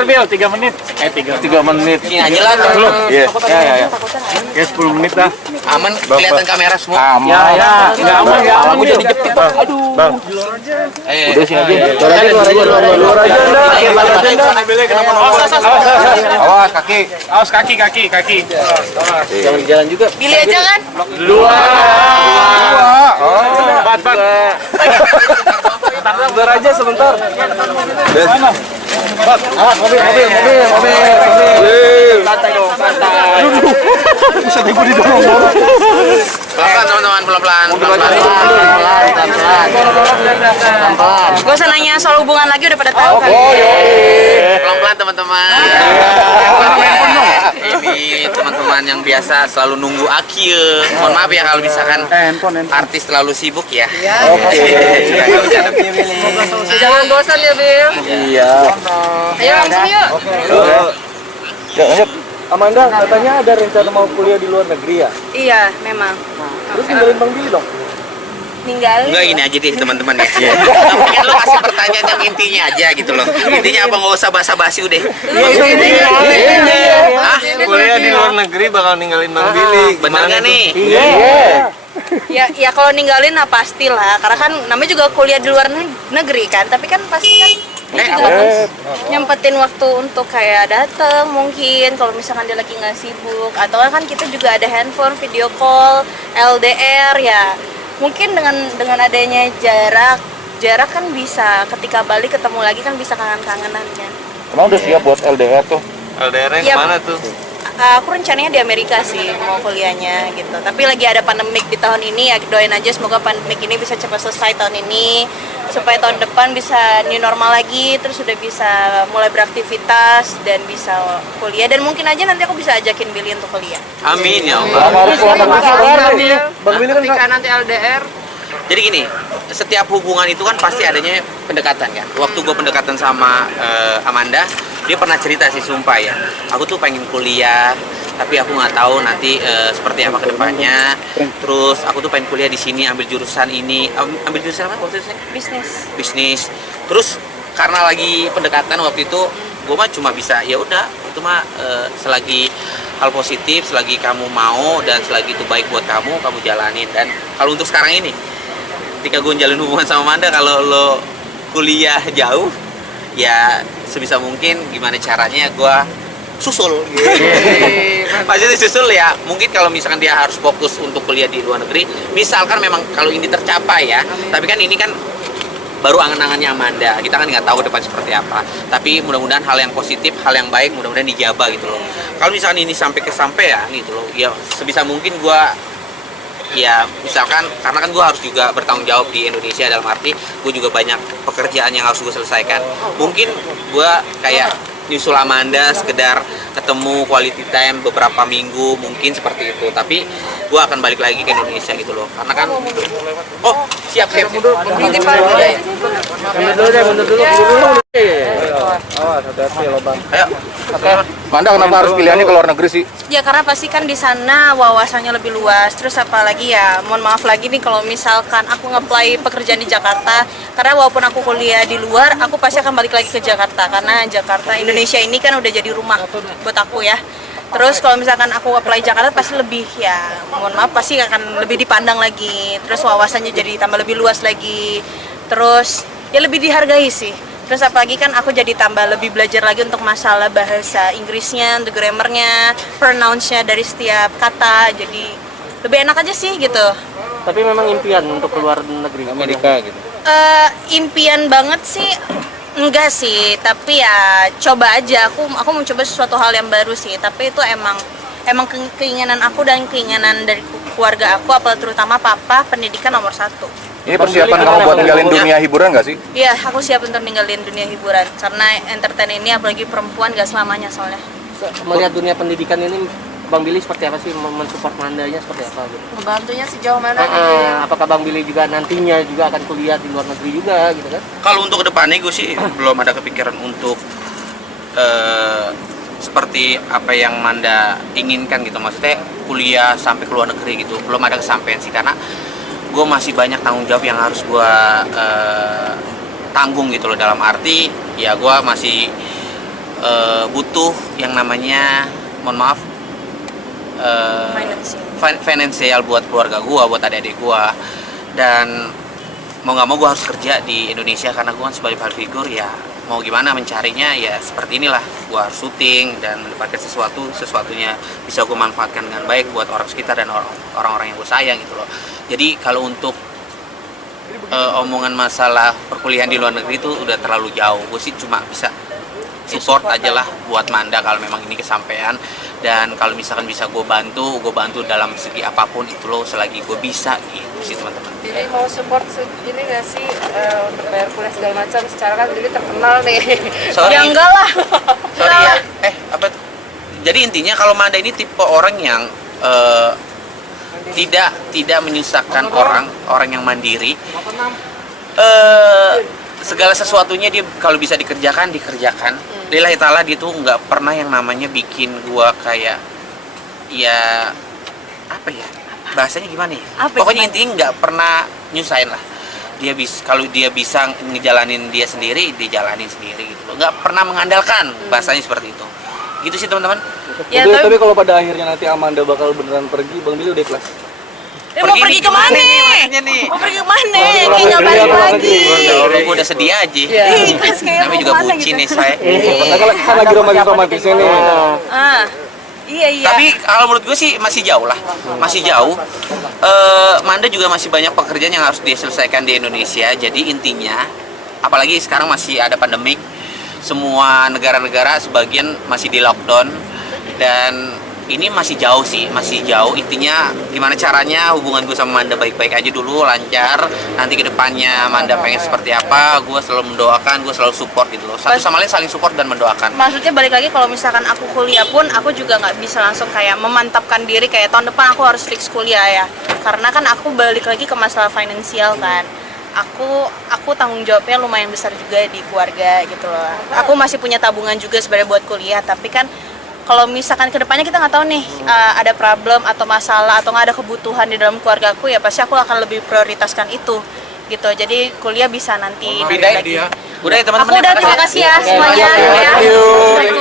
Bentar Bil, 3 menit. 3 menit. Ini aja lah. Iya. Ya. Ya 10 menit lah. Aman kelihatan kamera semua. Aman. Ya. Enggak aman, Aku jadi jepit. Aduh. Bang. Udah sini aja. Luar aja. Awas kaki. Awas kaki. Jangan jalan juga. Pilih aja kan? Luar. Bat. Luar aja sebentar. Mana? Bat. Mobil. Santai dong, santai. Bisa ibu didorong. Pelan-pelan teman-teman, pelan-pelan. Gak usah nanya soal hubungan lagi, udah pada tahu kan? Pelan-pelan teman-teman. Ini teman-teman yang biasa selalu nunggu akhir. Mohon maaf ya kalau misalkan artis terlalu sibuk ya. Jangan bosan ya, Bil. Iya. Ayo langsung yuk. Lanjut. Amanda, katanya ada rencana mau kuliah di luar negeri ya? Iya, memang. Terus ninggalin Bang Billy dong? Ninggalin. Enggak, ini aja deh teman-teman ya. Mungkin lo kasih pertanyaan yang intinya aja gitu loh. Intinya apa, nggak usah basa-basi udah. Kuliah di luar negeri bakal ninggalin Bang Billy. Bener nggak nih? Iya. Ya kalau ninggalin lah pastilah. Karena kan namanya juga kuliah di luar negeri kan. Tapi kan pasti kan dia juga harus nyempetin waktu untuk kayak dateng mungkin kalau misalkan dia lagi nggak sibuk, atau kan kita juga ada handphone video call LDR ya. Mungkin dengan adanya jarak kan bisa ketika balik ketemu lagi kan bisa kangen-kangenannya. Emang udah siap buat LDR tuh? LDR-nya Iya. kemana tuh? Aku rencananya di Amerika sih mau kuliahnya gitu. Tapi lagi ada pandemik di tahun ini ya, doain aja semoga pandemik ini bisa cepat selesai tahun ini supaya tahun depan bisa new normal lagi, terus udah bisa mulai beraktivitas dan bisa kuliah, dan mungkin aja nanti aku bisa ajakin Billy untuk kuliah. Amin ya Allah. Harus keluar negeri. Bang Billy kan Ketika nanti LDR. Jadi gini, setiap hubungan itu kan pasti adanya pendekatan kan. Waktu gue pendekatan sama Amanda, dia pernah cerita sih, sumpah ya. Aku tuh pengen kuliah, tapi aku nggak tahu nanti seperti apa kedepannya. Terus aku tuh pengen kuliah di sini, ambil jurusan ini, ambil jurusan apa waktu itu? Bisnis. Terus karena lagi pendekatan waktu itu, gue mah cuma bisa ya udah, itu mah selagi hal positif, selagi kamu mau dan selagi itu baik buat kamu jalanin. Dan kalau untuk sekarang ini, ketika gue jalin hubungan sama Amanda, kalau lo kuliah jauh, ya sebisa mungkin gimana caranya gue susul gitu. Maksudnya susul ya, mungkin kalau misalkan dia harus fokus untuk kuliah di luar negeri, misalkan memang kalau ini tercapai ya. Tapi kan ini kan baru angan-angannya Amanda, kita kan nggak tahu depan seperti apa. Tapi mudah-mudahan hal yang positif, hal yang baik mudah-mudahan dijabah gitu loh. Kalau misalkan ini sampai kesampaian gitu loh, ya sebisa mungkin gue, ya misalkan karena kan gue harus juga bertanggung jawab di Indonesia, dalam arti gue juga banyak pekerjaan yang harus gue selesaikan. Mungkin gue kayak nyusul Amanda, sekedar ketemu quality time beberapa minggu, mungkin seperti itu. Tapi gue akan balik lagi ke Indonesia gitu loh, karena kan siap. mundur dulu. Awas, hati-hati loh Bang. Ayo. Oke. Manda, kenapa harus pilihannya ke luar negeri sih? Ya karena pasti kan di sana wawasannya lebih luas. Terus apalagi ya, mohon maaf lagi nih kalau misalkan aku nge-apply pekerjaan di Jakarta, karena walaupun aku kuliah di luar, aku pasti akan balik lagi ke Jakarta, karena Jakarta, Indonesia ini kan udah jadi rumah buat aku ya. Terus kalau misalkan aku apply Jakarta pasti lebih, ya mohon maaf, pasti akan lebih dipandang lagi. Terus wawasannya jadi tambah lebih luas lagi. Terus ya lebih dihargai sih. Terus apalagi kan aku jadi tambah lebih belajar lagi untuk masalah bahasa Inggrisnya, untuk grammarnya, pronounce-nya dari setiap kata. Jadi lebih enak aja sih gitu. Tapi memang impian untuk keluar negeri Amerika gitu. Impian banget sih enggak sih, tapi ya coba aja. Aku mau coba sesuatu hal yang baru sih. Tapi itu emang keinginan aku dan keinginan dari keluarga aku, apalagi terutama papa, pendidikan nomor 1. Ini persiapan kamu buat ninggalin dunia hiburan nggak sih? Iya, aku siap untuk ninggalin dunia hiburan, karena entertain ini apalagi perempuan gak selamanya soalnya. Melihat dunia pendidikan ini, Bang Billy seperti apa sih, mensupport Mandanya seperti apa gitu? Ngebantunya sejauh mana? Apakah Bang Billy juga nantinya juga akan kuliah di luar negeri juga gitu kan? Kalau untuk kedepannya gue sih belum ada kepikiran untuk seperti apa yang Manda inginkan gitu, maksudnya kuliah sampai ke luar negeri gitu, belum ada kesampaian sih, karena gue masih banyak tanggung jawab yang harus gue tanggung gitu loh, dalam arti ya gue masih butuh yang namanya, mohon maaf, finansial buat keluarga gua, buat adik-adik gua. Dan mau nggak mau gua harus kerja di Indonesia karena gua kan sebagai public figure ya, mau gimana mencarinya ya seperti inilah. Gua harus syuting dan mendapatkan sesuatunya bisa gua manfaatkan dengan baik buat orang sekitar dan orang-orang yang gua sayang gitu loh. Jadi kalau untuk omongan masalah perkuliahan di luar negeri itu udah terlalu jauh. Gue sih cuma bisa support aja lah buat Manda kalau memang ini kesampaian. Dan kalau misalkan bisa gue bantu dalam segi apapun itu loh, selagi gue bisa gitu sih teman-teman. Jadi mau support ini nggak sih untuk bayar kuliah segala macam? Secara kan jadi terkenal nih. Sorry. Ya enggak lah. Sorry ya. Apa? Jadi intinya kalau Manda ini tipe orang yang tidak menyusahkan orang yang mandiri. Segala sesuatunya dia kalau bisa dikerjakan. Lillahi ta'ala dia tuh nggak pernah yang namanya bikin gua kayak ya apa ya bahasanya gimana ya, pokoknya intinya nggak pernah nyusahin lah. Kalau dia bisa ngejalanin dia sendiri, dia jalanin sendiri gitu loh, nggak pernah mengandalkan, bahasanya seperti itu gitu sih teman-teman. Ya, tapi kalau pada akhirnya nanti Amanda bakal beneran pergi, Bang Billy udah ikhlas? Mau pergi kemana nih? Mau pergi kemana? Kayak nggak balik lagi. Gue udah sedih aja. Ikhlas kayak Namanya juga bucin nih saya. Kan lagi romantis-romantisnya nih. Iya. Tapi kalau menurut gue sih masih jauh lah, masih jauh. Manda juga masih banyak pekerjaan yang harus diselesaikan di Indonesia. Jadi intinya, apalagi sekarang masih ada pandemik, semua negara-negara sebagian masih di lockdown dan ini masih jauh sih, masih jauh. Intinya gimana caranya hubungan gue sama Manda baik-baik aja dulu, lancar. Nanti ke depannya Manda pengen seperti apa, gue selalu mendoakan, gue selalu support gitu loh. Satu sama lain saling support dan mendoakan. Maksudnya balik lagi kalau misalkan aku kuliah pun aku juga nggak bisa langsung kayak memantapkan diri kayak tahun depan aku harus fix kuliah ya. Karena kan aku balik lagi ke masalah finansial kan. Aku tanggung jawabnya lumayan besar juga di keluarga gitu loh. Aku masih punya tabungan juga sebenarnya buat kuliah, tapi kan kalau misalkan kedepannya kita nggak tahu nih ada problem atau masalah atau nggak ada kebutuhan di dalam keluarga aku, ya pasti aku akan lebih prioritaskan itu gitu. Jadi kuliah bisa nanti. Udah ya teman-teman. Aku udah, terima kasih ya semuanya. Thank you.